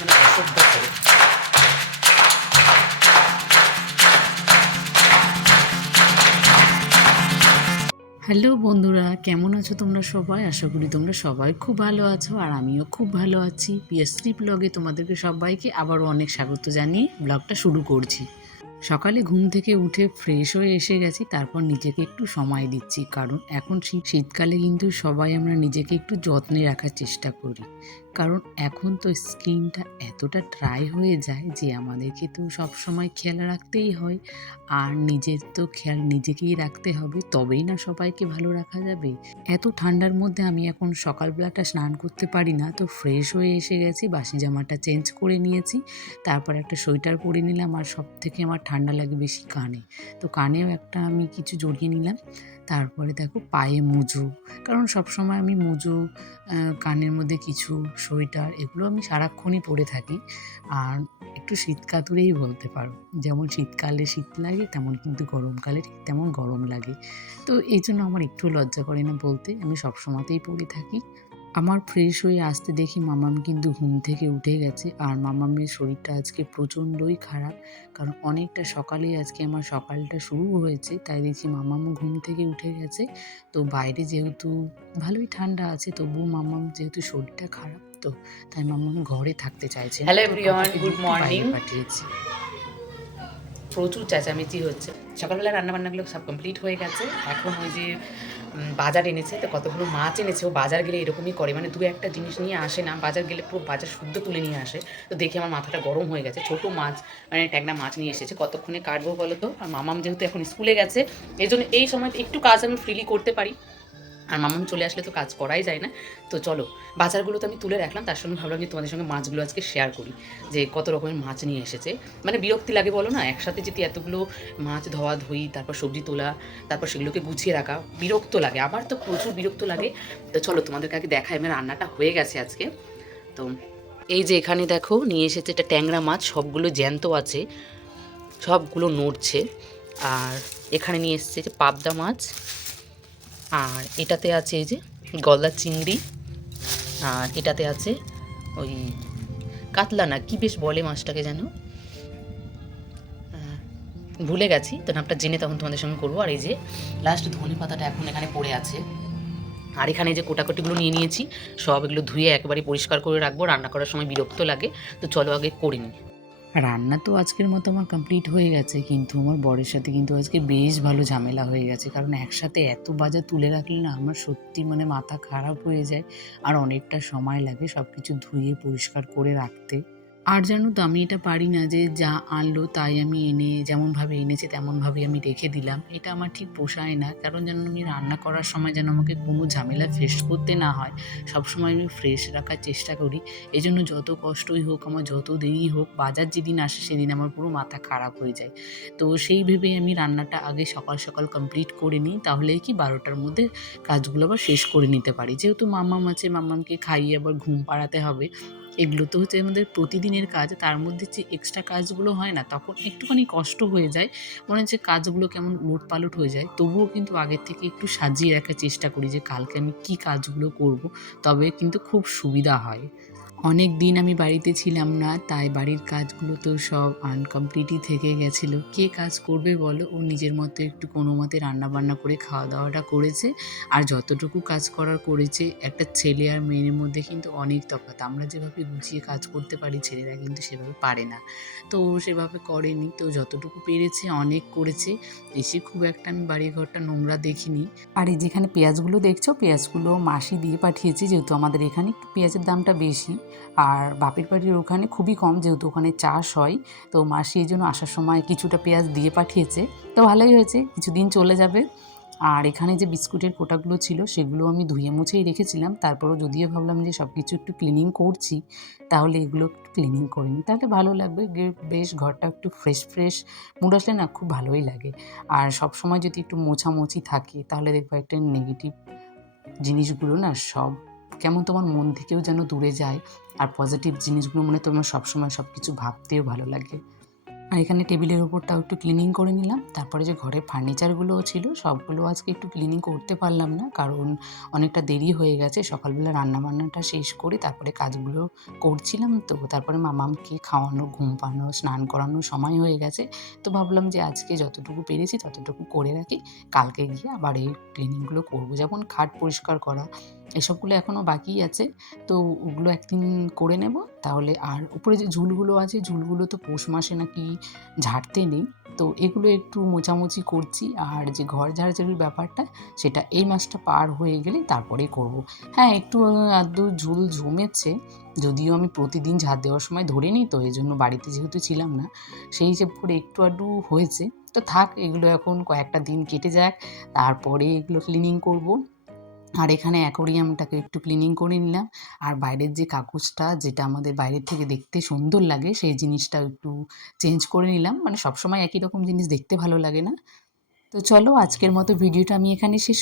মানে অসভ্য করে। হ্যালো বন্ধুরা, কেমন আছো তোমরা সবাই? আশা করি তোমরা সবাই খুব ভালো আছো আর আমিও খুব ভালো আছি। পিএসসি ব্লগে তোমাদেরকে সবাইকে আবারও অনেক স্বাগত জানিয়ে ব্লগটা শুরু করছি। সকালে ঘুম থেকে উঠে ফ্রেশ হয়ে এসে গেছি, তারপর নিজেকে একটু সময় দিচ্ছি, কারণ এখন শীতকালে কিন্তু সবাই আমরা নিজেকে একটু যত্নে রাখার চেষ্টা করি। কারণ এখন তো স্কিনটা এতটা ড্রাই হয়ে যায় যে আমাদেরকে তো সবসময় খেয়াল রাখতেই হয়। আর নিজের তো খেয়াল নিজেকেই রাখতে হবে, তবেই না সবাইকে ভালো রাখা যাবে। এত ঠান্ডার মধ্যে আমি এখন সকালবেলাটা স্নান করতে পারি না, তো ফ্রেশ হয়ে এসে গেছি, বাসি জামাটা চেঞ্জ করে নিয়েছি, তারপর একটা সোয়েটার পরে নিলাম। আর সব থেকে আমার ঠান্ডা লাগে বেশি কানে, তো কানেও একটা আমি কিছু জড়িয়ে নিলাম। তারপরে দেখো পায়ে মোজো, কারণ সবসময় আমি মোজো, কানের মধ্যে কিছু সোয়েটার, এগুলো আমি সারাক্ষণই পরে থাকি। আর একটু শীত কাতুরেই বলতে পারো, যেমন শীতকালে শীত লাগে তেমন কিন্তু গরমকালে ঠিক তেমন গরম লাগে। তো এই জন্য আমার একটু লজ্জা করে না বলতে, আমি সবসময়তেই পরে থাকি। আমার ফ্রেশ হয়ে আসতে দেখি মামাম কিন্তু ঘুম থেকে উঠে গেছে, আর মামামের শরীরটা আজকে প্রচণ্ডই খারাপ, কারণ অনেকটা সকালেই আজকে আমার সকালটা শুরু হয়েছে, তাই দেখছি মামামও ঘুম থেকে উঠে গেছে। তো বাইরে যেহেতু ভালোই ঠান্ডা আছে, তবুও মামাম যেহেতু শরীরটা খারাপ, তো তাই মামাম ঘরে থাকতে চাইছে না, হ্যালো তো এভরিওয়ান, পাপাকে গুড দিয়ে একটু মর্নিং। বাইরে পাঠিয়েছি। প্রচুর চেঁচামেচি হচ্ছে। সকালবেলা রান্নাবান্নাগুলো সব কমপ্লিট হয়ে গেছে। এখন ওই যে বাজার এনেছে, তো কতগুলো মাছ এনেছে। ও বাজার গেলে এরকমই করে, মানে দু একটা জিনিস নিয়ে আসে না, বাজার গেলে পুরো বাজার শুদ্ধ তুলে নিয়ে আসে। তো দেখে আমার মাথাটা গরম হয়ে গেছে। ছোটো মাছ, মানে ট্যাংরা মাছ নিয়ে এসেছে, কতক্ষণে কাটবো বলো তো। আর মামাম যেহেতু এখন স্কুলে গেছে, এই জন্য এই সময় একটু কাজ আমি ফ্রিলি করতে পারি। আর মামাম চলে আসলে তো কাজ করাই যায় না। তো চলো, বাজারগুলো তো আমি তুলে রাখলাম, তার সঙ্গে ভাবলাম যে তোমাদের সঙ্গে মাছগুলো আজকে শেয়ার করি, যে কত রকমের মাছ নিয়ে এসেছে। মানে বিরক্তি লাগে বলো না, একসাথে যদি এতগুলো মাছ ধোয়া ধুই, তারপর সবজি তোলা, তারপর সেগুলোকে গুছিয়ে রাখা, বিরক্ত লাগে। আমার তো প্রচুর বিরক্ত লাগে। তো চলো তোমাদেরকে আগে দেখাই, আমার রান্নাটা হয়ে গেছে আজকে। তো এই যে এখানে দেখো নিয়ে এসেছে এটা ট্যাংরা মাছ, সবগুলো জ্যান্ত আছে, সবগুলো নড়ছে। আর এখানে নিয়ে এসেছে যে পাবদা মাছ, আর এটাতে আছে এই যে গলদা চিংড়ি, আর এটাতে আছে ওই কাতলা না কি বেশ বলে মাছটাকে যেন, ভুলে গেছি, তো নামটা জেনে তখন তোমাদের সঙ্গে করবো। আর এই যে লাস্ট ধনে পাতাটা এখন এখানে পড়ে আছে। আর এখানে যে কোটাকুটিগুলো নিয়ে নিয়েছি, সব এগুলো ধুয়ে একেবারে পরিষ্কার করে রাখবো, রান্না করার সময় বিরক্ত লাগে। তো চলো আগে করে নিই। রান্না তো আজকের মতো আমার কমপ্লিট হয়ে গেছে, কিন্তু আমার বরের সাথে কিন্তু আজকে বেশ ভালো ঝামেলা হয়ে গেছে, কারণ একসাথে এত বাজার তুলে রাখলে না আমার সত্যি মানে মাথা খারাপ হয়ে যায়, আর অনেকটা সময় লাগে সব কিছু ধুয়ে পরিষ্কার করে রাখতে। আর জানো তো আমি এটা পারি না যে যা আনলো তাই আমি এনে যেমনভাবে এনেছে তেমনভাবে আমি রেখে দিলাম, এটা আমার ঠিক পোষায় না। কারণ যেন আমি রান্না করার সময় যেন আমাকে কোনো ঝামেলা ফেস করতে না হয়, সবসময় আমি ফ্রেশ রাখার চেষ্টা করি। এই জন্য যত কষ্টই হোক, আমার যত দেরি হোক, বাজার যেদিন আসে সেদিন আমার পুরো মাথা খারাপ হয়ে যায়। তো সেই ভেবেই আমি রান্নাটা আগে সকাল সকাল কমপ্লিট করে নিই, তাহলে কি 12টার মধ্যে কাজগুলো আবার শেষ করে নিতে পারি। যেহেতু মাম্মাম আছে, মাম্মামকে খাইয়ে আবার ঘুম পাড়াতে হবে, এগুলো তো হচ্ছে আমাদের প্রতিদিনের কাজ। তার মধ্যে যে এক্সট্রা কাজগুলো হয় না, তখন একটুখানি কষ্ট হয়ে যায়, মনে হচ্ছে কাজগুলো কেমন উলটপালট হয়ে যায়। তবুও কিন্তু আগের থেকে একটু সাজিয়ে রাখার চেষ্টা করি যে কালকে আমি কী কাজগুলো করব, তবে কিন্তু খুব সুবিধা হয়। অনেক দিন আমি বাড়িতে ছিলাম না, তাই বাড়ির কাজগুলো তো সব আনকমপ্লিটই থেকে গেছিলো। কে কাজ করবে বলো? ও নিজের মতো একটু কোনো মতে রান্নাবান্না করে খাওয়া দাওয়াটা করেছে। আর যতটুকু কাজ করার করেছে। একটা ছেলে আর মেয়ের মধ্যে কিন্তু অনেক তফাৎ। আমরা যেভাবে গুছিয়ে কাজ করতে পারি, ছেলেরা কিন্তু সেভাবে পারে না। তো ও সেভাবে করেনি, তো যতটুকু পেরেছে অনেক করেছে। এসে খুব একটা আমি বাড়ির ঘরটা নোংরা দেখিনি। আর এই যেখানে পেঁয়াজগুলো দেখছো, পেঁয়াজগুলো মাসি দিয়ে পাঠিয়েছে, যেহেতু আমাদের এখানে একটু পেঁয়াজের দামটা বেশি, আর বাপের বাড়ির ওখানে খুবই কম, যেহেতু ওখানে চাষ হয়। তো মাসি এই জন্য আসার সময় কিছুটা পেঁয়াজ দিয়ে পাঠিয়েছে, তো ভালোই হয়েছে, কিছুদিন চলে যাবে। আর এখানে যে বিস্কুটের কোটাগুলো ছিল সেগুলো আমি ধুয়ে মুছেই রেখেছিলাম, তারপরও যদিও ভাবলাম যে সব কিছু একটু ক্লিনিং করছি, তাহলে এগুলো একটু ক্লিনিং করে নিই, তাহলে ভালো লাগবে, বেশ ঘরটা একটু ফ্রেশ ফ্রেশ মুড আসলে না খুব ভালোই লাগে। আর সবসময় যদি একটু মোছামুছি থাকে, তাহলে দেখবো একটা নেগেটিভ জিনিসগুলো না সব কেমন তোমার মন থেকেও যেন দূরে যায়, আর পজিটিভ জিনিসগুলো মনে তোমার সবসময় সব কিছু ভাবতেও ভালো লাগে। আর এখানে টেবিলের ওপরটাও একটু ক্লিনিং করে নিলাম। তারপরে যে ঘরের ফার্নিচারগুলোও ছিল সবগুলো আজকে একটু ক্লিনিং করতে পারলাম না, কারণ অনেকটা দেরি হয়ে গেছে। সকালবেলা রান্নাবান্নাটা শেষ করে তারপরে কাজগুলো করছিলাম তো। তারপরে মামামকে খাওয়ানো, ঘুম পাড়ানো, স্নান করানোর সময় হয়ে গেছে। তো ভাবলাম যে আজকে যতটুকু পেরেছি ততটুকু করে রাখি। কালকে গিয়ে আবার এই ক্লিনিংগুলো করব। যেমন খাট পরিষ্কার করা, এসবগুলো এখনও বাকিই আছে। তো ওগুলো একদিন করে নেব তাহলে। আর উপরে যে ঝুলগুলো আছে, ঝুলগুলো তো পৌষ মাসে নাকি ঝাড়তে নেই। তো এগুলো একটু মোছামুছি করছি। আর যে ঘর ঝাড়াঝাড়ির ব্যাপারটা, সেটা এই মাসটা পার হয়ে গেলেই তারপরেই করব। হ্যাঁ, একটু আধটু ঝুল জমেছে। যদিও আমি প্রতিদিন ঝাড় দেওয়ার সময় ধরে নিই, তো এজন্য বাড়িতে যেহেতু ছিলাম না, সেই হিসেব করে একটু আধটু হয়েছে। তো থাক, এগুলো এখন কয়েকটা দিন কেটে যাক, তারপরে এগুলো ক্লিনিং করব। আর এখানে অ্যাকোরিয়ামটাকে একটু ক্লিনিং করে নিলাম। আর বাইরের যে কাগজটা, যেটা আমাদের বাইরের থেকে দেখতে সুন্দর লাগে, সেই জিনিসটাও একটু চেঞ্জ করে নিলাম। মানে সবসময় একই রকম জিনিস দেখতে ভালো লাগে না। তো চলো, আজকের মতো ভিডিওটা আমি এখানে শেষ